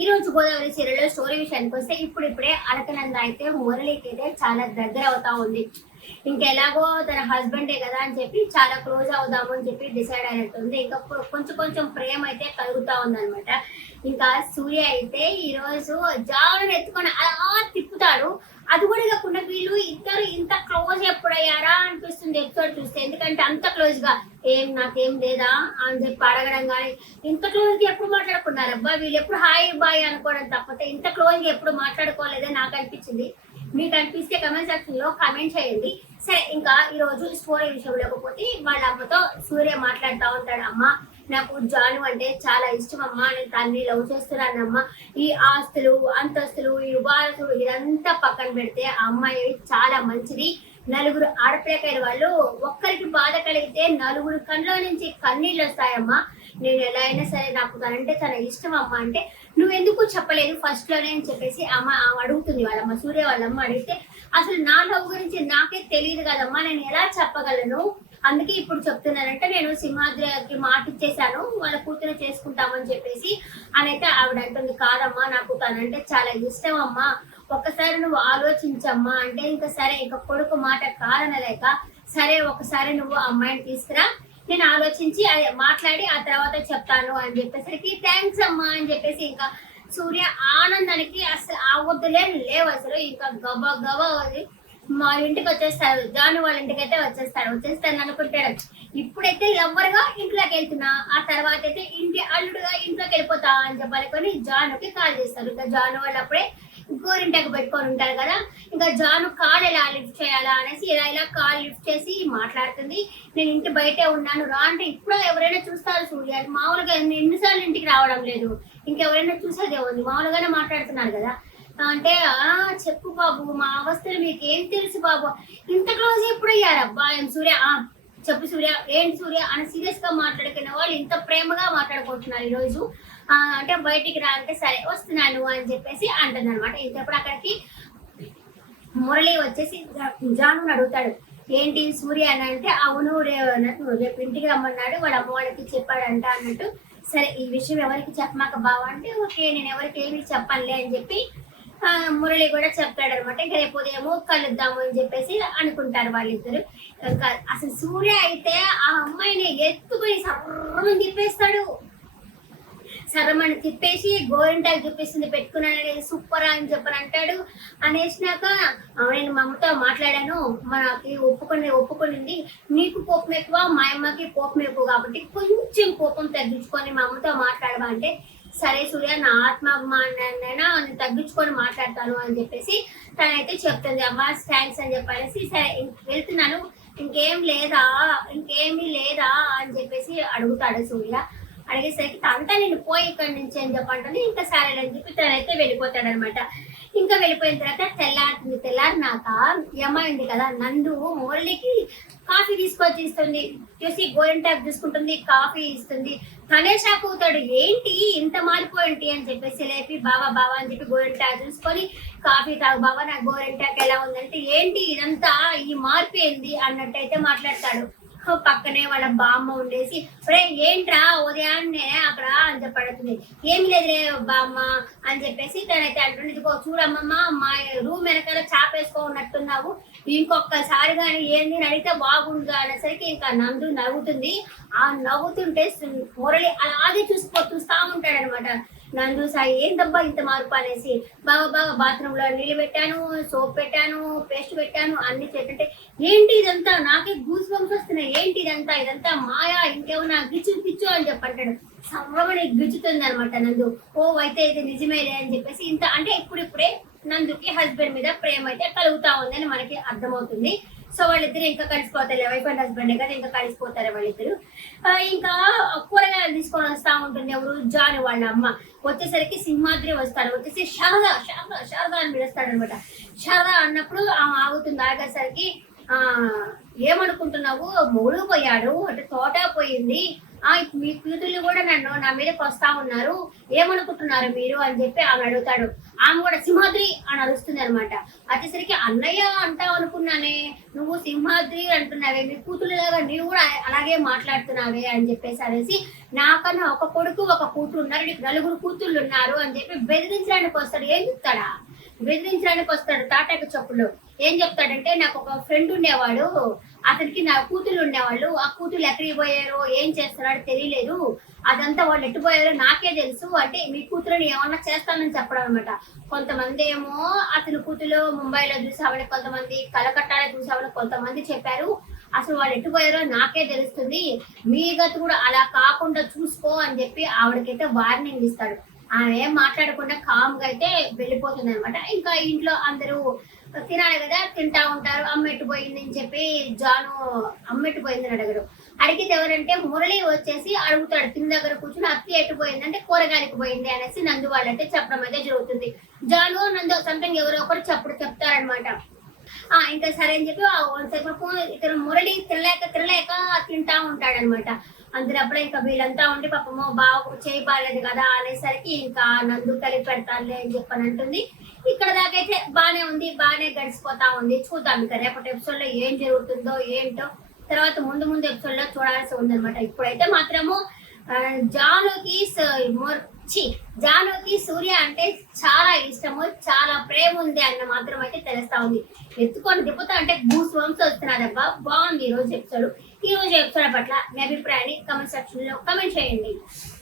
ఈ రోజు Godavari serial story విషయానికి వస్తే ఇప్పుడిప్పుడే అలకనంద అయితే మురళికి అయితే చాలా దగ్గర అవుతా ఉంది. ఇంకెలాగో తన హస్బెండే కదా అని చెప్పి చాలా క్లోజ్ అవుదాము అని చెప్పి డిసైడ్ అయినట్టుంది. ఇంకా కొంచెం కొంచెం ప్రేమ అయితే కలుగుతా ఉందన్నమాట. ఇంకా సూర్య అయితే ఈ రోజు జాను ఎత్తుకొని అలా తిప్పుతాడు. అది కూడా కాకుండా వీళ్ళు ఇద్దరు ఇంత క్లోజ్ ఎప్పుడయ్యారా అనిపిస్తుంది ఎపిసోడ్ చూస్తే. ఎందుకంటే అంత క్లోజ్ గా నాకేం లేదా అని చెప్పి అడగడం కానీ ఇంత క్లోజ్ గా ఎప్పుడు మాట్లాడుకున్నారు అబ్బా వీళ్ళు ఎప్పుడు హాయ్ బాయ్ అనుకోవడం తప్పితే ఇంత క్లోజ్ గా ఎప్పుడు మాట్లాడుకోలేదని నాకు అనిపించింది. మీకు అనిపిస్తే కమెంట్ సెక్షన్ లో కమెంట్ చేయండి. సరే, ఇంకా ఈ రోజు స్టోరీ విషయం లేకపోతే వాళ్ళ అమ్మతో సూర్య మాట్లాడుతూ ఉంటాడు. అమ్మ, నాకు జాను అంటే చాలా ఇష్టం అమ్మా, నేను తన్ని లవ్ చేస్తున్నానమ్మా. ఈ ఆస్తులు అంతస్తులు ఈ వారసులు ఇదంతా పక్కన పెడితే ఆ అమ్మాయి చాలా మంచిది. నలుగురు ఆడపిల్లకైన వాళ్ళు ఒక్కరికి బాధ కలిగితే నలుగురు కళ్ళ నుంచి కన్నీళ్ళు వస్తాయమ్మా. నేను ఎలా అయినా సరే నాకు తనంటే చాలా ఇష్టం అమ్మ అంటే నువ్వెందుకు చెప్పలేదు ఫస్ట్ లోనే అని చెప్పేసి ఆమె అడుగుతుంది. వాళ్ళమ్మ సూర్య వాళ్ళమ్మ అడిగితే అసలు నా లవ్ గురించి నాకే తెలియదు కదమ్మా, నేను ఎలా చెప్పగలను, అందుకే ఇప్పుడు చెప్తున్నానంటే నేను సింహాద్రికి మాట ఇచ్చేసాను వాళ్ళ కూతురు చేసుకుంటామని చెప్పేసి అనైతే ఆవిడ అంటుంది. కాదమ్మా, నాకు తనంటే చాలా ఇష్టం అమ్మా, ఒక్కసారి నువ్వు ఆలోచించమ్మా అంటే ఇంకా సరే, ఇంకా కొడుకు మాట కాదనలేక సరే ఒకసారి నువ్వు అమ్మాయిని తీసుకురా, నేను ఆలోచించి మాట్లాడి ఆ తర్వాత చెప్తాను అని చెప్పేసరికి థ్యాంక్స్ అమ్మా అని చెప్పేసి ఇంకా సూర్య ఆనందానికి అసలు ఆ వద్దులే లేవు అసలు. ఇంకా గబా గబా మా ఇంటికి వచ్చేస్తాడు, జాను వాళ్ళ ఇంటికి అయితే వచ్చేస్తాను అనుకుంటాడు. ఇప్పుడైతే ఎవరుగా ఇంట్లోకి వెళ్తున్నా, ఆ తర్వాత అయితే ఇంటి అల్లుడుగా ఇంట్లోకి వెళ్ళిపోతా అని చెప్పాలి జానుకి కాల్ చేస్తారు. ఇంకా జాను వాళ్ళు అప్పుడే గోరింటాకు పెట్టుకొని ఉంటారు కదా. ఇంకా జాను కాల్ ఎలా లిఫ్ట్ చేయాలా అనేసి ఇలా కాల్ లిఫ్ట్ చేసి మాట్లాడుతుంది. నేను ఇంటి బయటే ఉన్నాను రా అంటే ఇప్పుడు ఎవరైనా చూస్తారు సూర్య, మామూలుగా ఎన్నిసార్లు ఇంటికి రావడం లేదు, ఇంకెవరైనా చూసేదే ఉంది, మామూలుగానే మాట్లాడుతున్నారు కదా అంటే చెప్పు బాబు, మా అవస్థలు మీకు ఏం తెలుసు బాబు, ఇంత క్లోజ్ ఎప్పుడు అయ్యారబ్బా సూర్య, చెప్పు సూర్య, ఏంటి సూర్య అని సీరియస్ గా మాట్లాడుకునే వాళ్ళు ఇంత ప్రేమగా మాట్లాడుకుంటున్నారు ఈ రోజు అంటే బయటికి రా అంటే సరే వస్తున్నాను అని చెప్పేసి అంటుంది అనమాట. ఇంతప్పుడు అక్కడికి మురళి వచ్చేసి జాను అడుగుతాడు, ఏంటి సూర్య అని అంటే అవును రేపు ఇంటికి రమ్మన్నాడు, వాళ్ళ అమ్మ వాళ్ళకి చెప్పాడంట అన్నట్టు. సరే, ఈ విషయం ఎవరికి చెప్పమాక బావ అంటే ఓకే, నేను ఎవరికి ఏమి చెప్పనులే అని చెప్పి మురళి కూడా చెప్తాడు అనమాట. ఇంకా రేపు ఉదయము కలుద్దాము అని చెప్పేసి అనుకుంటారు వాళ్ళిద్దరు. ఇంకా అసలు సూర్య అయితే ఆ అమ్మాయిని ఎత్తుకుని సర్రమని తిప్పేస్తాడు. సర్రమని తిప్పేసి గోరింటాలు చూపిస్తుంది పెట్టుకున్నాను సూపర్ అని చెప్పని అంటాడు. అనేసినాక నేను మా అమ్మతో మాట్లాడాను, మనకి ఒప్పుకునింది, నీకు కోపం ఎక్కువ మా అమ్మకి కోపం ఎక్కువ కాబట్టి కొంచెం కోపం తగ్గించుకొని మా అమ్మతో మాట్లాడమా అంటే సరే సూర్య, నా ఆత్మాభిమానైనా నేను తగ్గించుకొని మాట్లాడతాను అని చెప్పేసి తనైతే చెప్తుంది. అమ్మ థ్యాంక్స్ అని చెప్పేసి సరే వెళ్తున్నాను, ఇంకేమీ లేదా అని చెప్పేసి అడుగుతాడు సూర్య. అడిగేసరికి అంతా నేను పోయి ఇక్కడి నుంచి అని చెప్పంటే ఇంకా సరే అని చెప్పి తనైతే వెళ్ళిపోతాడు అనమాట. ఇంకా వెళ్ళిపోయిన తర్వాత తెల్లారినాక ఏమైంది కదా, నందు మురళికి కాఫీ తీసుకొచ్చి ఇస్తుంది, చూసి గోరింటాకు చూసుకుంటుంది, కాఫీ ఇస్తుంది. తనే షాక్ అవుతాడు, ఏంటి ఇంత మారిపోయింటి అని చెప్పేసి లేపి బావా అని చెప్పి గోరింటాకు చూసుకొని కాఫీ తాగు బావా, నాకు గోరింటాకు ఎలా ఉందంటే ఏంటి ఇదంతా ఈ మార్పు ఏంది అన్నట్టయితే మాట్లాడతాడు. పక్కనే వాళ్ళ బామ్మ ఉండేసి ఏంట్రా ఉదయాన్నే అక్కడ అని చెప్పి అడుగుతుంది. ఏమి లేదులే బామ్మ అని చెప్పేసి తనైతే అంటుంది, ఇదిగో చూడమ్మమ్మ మా రూమ్ వెనకాల చాపేసుకో ఉన్నట్టున్నావు, ఇంకొకసారి కానీ ఏంది అడిగితే బాగుండు అనేసరికి ఇంకా నందు నవ్వుతుంది. ఆ నవ్వుతుంటే మురళి అలాగే చూస్తా ఉంటాడు అనమాట. నందు సాయి ఏందబ్బా ఇంత మార్పు అనేసి బాగా బాత్రూమ్ లో నీళ్ళు పెట్టాను, సోప్ పెట్టాను, పేస్ట్ పెట్టాను, అన్ని చేస్తుంటే ఏంటి ఇదంతా, నాకే గూస్ బంప్స్ వస్తున్నాయి, ఏంటి ఇదంతా మాయా, ఇంకేమన్నా గిచ్చు అని చెప్పంటాడు. సర్వమని గిచ్చుతుంది అనమాట నందు. అయితే ఇది నిజమేలే అని చెప్పేసి ఇంత అంటే ఇప్పుడిప్పుడే నందుకి హస్బెండ్ మీద ప్రేమ అయితే కలుగుతా ఉందని మనకి అర్థమవుతుంది. సో వాళ్ళిద్దరు ఇంకా కలిసిపోతారు, వైఫ్ అండ్ హస్బెండ్ కదా, ఇంకా కలిసిపోతారు వాళ్ళిద్దరు. ఇంకా కూరగాయలు తీసుకొని వస్తా ఉంటుంది ఎవరు, జాను వాళ్ళ అమ్మ. వచ్చేసరికి సింహాద్రి వస్తాడు, వచ్చేసి శారదా అని పిలుస్తాడు అనమాట. శారదా అన్నప్పుడు ఆమె ఆగుతుంది. ఆగేసరికి ఆ ఏమనుకుంటున్నావు, మొగుడు పోయాడు, అటు తోట పోయింది, మీ కూతుళ్ళు కూడా నా మీదకి వస్తా ఉన్నారు, ఏమనుకుంటున్నారు మీరు అని చెప్పి ఆమె అడుగుతాడు. ఆమె కూడా సింహాద్రి అని అరుస్తుంది అనమాట. వచ్చేసరికి అన్నయ్య అంటావు అనుకున్నానే, నువ్వు సింహాద్రి అంటున్నావే, మీ కూతురులాగా నీవు కూడా అలాగే మాట్లాడుతున్నావే అని చెప్పేసి అనేసి, నాకన్నా ఒక కొడుకు ఒక కూతురు ఉన్నారు, నీకు 4 కూతుళ్ళు ఉన్నారు అని చెప్పి బెదిరించడానికి వస్తాడు. ఏం చెప్తాడా, బెదిరించడానికి వస్తాడు తాటాకు చెప్పులు. ఏం చెప్తాడంటే, నాకు ఒక ఫ్రెండ్ ఉండేవాడు, అతనికి నా కూతుళ్ళు ఉండేవాళ్ళు, ఆ కూతుళ్ళు ఎక్కడికి పోయారో ఏం చేస్తున్నాడో తెలియలేదు, అదంతా వాళ్ళు ఎట్టుపోయారో నాకే తెలుసు, అంటే మీ కూతురుని ఏమన్నా చేస్తానని చెప్పడం అనమాట. కొంతమంది ఏమో అతని కూతురు ముంబైలో చూసామని, కొంతమంది కలకట్టాలో చూసామని కొంతమంది చెప్పారు. అసలు వాళ్ళు ఎట్టుపోయారో నాకే తెలుస్తుంది, మీ గతి కూడా అలా కాకుండా చూసుకో అని చెప్పి ఆవిడకైతే వార్నింగ్ ఇస్తాడు. ఆమె ఏం మాట్లాడకుండా కామ్గా అయితే వెళ్ళిపోతుంది అనమాట. ఇంకా ఇంట్లో అందరూ తినాలి కదా, తింటా ఉంటారు. అమ్మ ఎట్టుపోయింది అని చెప్పి జాను అమ్మ ఎట్టుపోయిందని అడగడు. అడిగితే ఎవరంటే మురళి వచ్చేసి అడుగుతాడు తిన్న దగ్గర కూర్చుని, అత్తి ఎట్టుపోయింది అంటే కూరగాయలకు పోయింది అనేసి నందు వాళ్ళైతే చెప్పడం అయితే జరుగుతుంది. జాను నందు సంథింగ్ ఎవరో ఒకరు చెప్తారనమాట. ఇంకా సరే అని చెప్పి ఇతను మురళి తినలేక తింటా ఉంటాడనమాట. అందులోప్పుడే ఇంకా వీళ్ళంతా ఉండి పాపము బాగా చేయబాలేదు కదా అనేసరికి ఇంకా నందు కలిపి పెడతానులే అని చెప్పని అంటుంది. ఇక్కడ దాకైతే బాగానే ఉంది, బాగానే గడిచిపోతా ఉంది. చూద్దాం ఇక రేపటి ఎపిసోడ్ లో ఏం జరుగుతుందో ఏంటో తర్వాత ముందు ఎపిసోడ్ లో చూడాల్సి ఉందనమాట. ఇప్పుడైతే మాత్రము జానుకి సూర్య అంటే చాలా ఇష్టము, చాలా ప్రేమ ఉంది అన్న మాత్రం అయితే తెలుస్తా ఉంది. ఎత్తుకొని దిప్పుతా అంటే గూస్ వంశ వస్తున్నారబ్బా. బాగుంది ఈ రోజు ఎపిసోడ్ పట్ల మీ అభిప్రాయాన్ని కామెంట్ సెక్షన్ లో కామెంట్ చేయండి.